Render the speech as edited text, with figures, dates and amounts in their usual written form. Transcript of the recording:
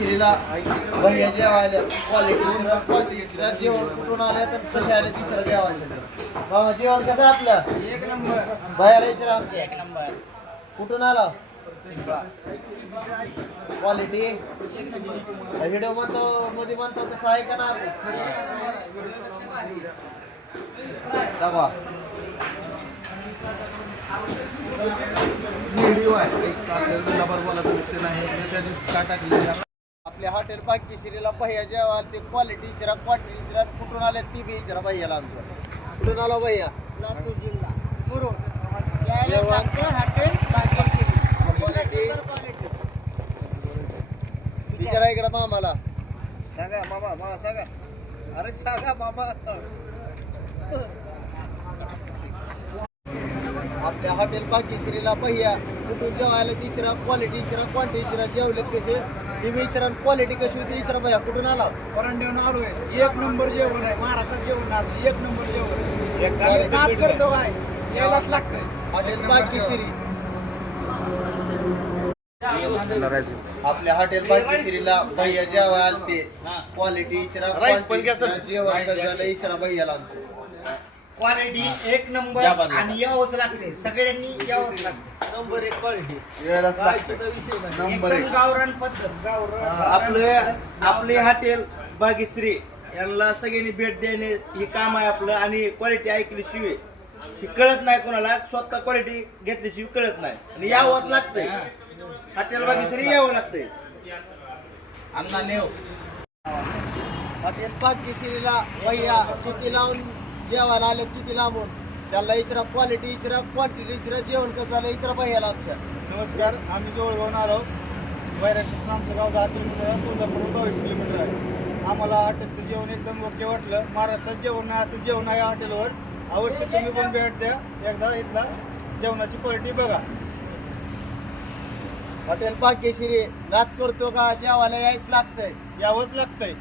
भाग्यश्रीला भैया जेवायला क्वालिटी जेवण कुठून आलं तर कसे आले तिसरं जेवायचं बाबा जेवण कसं आपलं एक नंबर. बाहेर यायचं आमच्या एक नंबर. कुठून आला क्वालिटी व्हिडिओ म्हणतो मध्ये म्हणतो तसं आहे का ना दाबा व्हिडिओ आहे एक आपल्याला डबल बोलायचा विषय नाही त्या दिवशी का टाकलेला आपल्या हॉटेल भाग्यश्रीला भैया जेवायला ते क्वालिटी इचरा क्वांटिटी इचरा कुठून आले ती बी इचरा भैयाला आमच्या कुठून आला भैया लातूर जिल्हा मुरुड जेवण हॉटेल भाग्यश्री क्वालिटी विचारा इकडे मामाला सांगा मामा मामा सांगा अरे सांगा मामा आपल्या हॉटेल भाग्यश्रीला भैया कुठून जेवायला तिसरा क्वालिटी इचरा क्वांटिटी इचरा जेवलेत कसे ती बी इचरा क्वालिटी कशी होती इचरा भैया कुठून आला परंडेवून आलोय एक नंबर जेवण आहे महाराष्ट्रात जेवण असं एक नंबर जेवण आहे साथ करतो काय यायलाच लागतंय हॉटेल भाग्यश्री आपल्या हॉटेल भाग्यश्रीला भैया जेवायला ते क्वालिटी इचरा जेवण झालं इचरा भैयाला आमचं क्वालिटी एक नंबर आणि यावंच लागते सगळ्यांनी यावंच लागते नंबर एक क्वालिटी वेळाच नंबर एकदम गावरान पद्धत आपले हॉटेल भाग्यश्री यांना सगळ्यांनी भेट देणे हे काम आहे आपलं आणि क्वालिटी ऐकल्याशिवाय ही कळत नाही कोणाला स्वतः क्वालिटी घेतल्याशिवाय कळत नाही आणि यावंच लागतंय हॉटेल भाग्यश्री यावं लागतंय अण्णा नेव हॉटेल भाग्यश्रीला भैया किती लावून जेवायला आले किती लांबून त्याला इचरा क्वालिटी इचरा क्वांटिटी इचरा जेवण कसं झालं इचरा भैयाला आमच्या नमस्कार आम्ही जवळ आलो वैरागपासून आमचं गाव 10 किलोमीटर आहे तुळजापूरहून 22 किलोमीटर आहे आम्हाला हॉटेलचं जेवण एकदम ओके वाटलं महाराष्ट्रात जेवण नाही असं जेवण आहे हॉटेलवर अवश्य तुम्ही पण भेट द्या एकदा इथला जेवणाची क्वालिटी बघा हॉटेल भाग्यश्री नाद करतो का जेवायला यायच लागतंय यावंच लागतंय